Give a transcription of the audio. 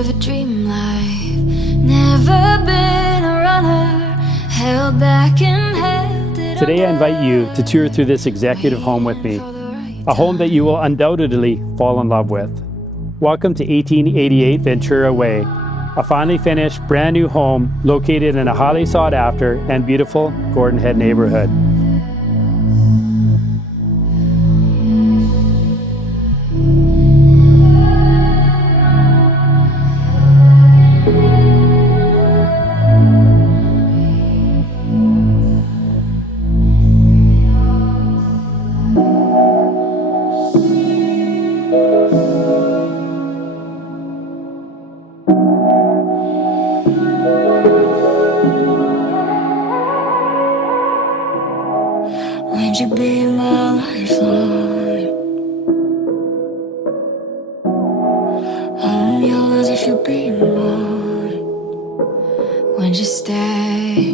live a dream life. Never been a runner, held back and held it. Today I invite you to tour through this executive home with me, a home that you will undoubtedly fall in love with. Welcome to 1888 Ventura Way, a finely finished brand new home located in a highly sought after and beautiful Gordon Head neighborhood. Would you be my lifeline? I'm yours if you be mine. Would you stay?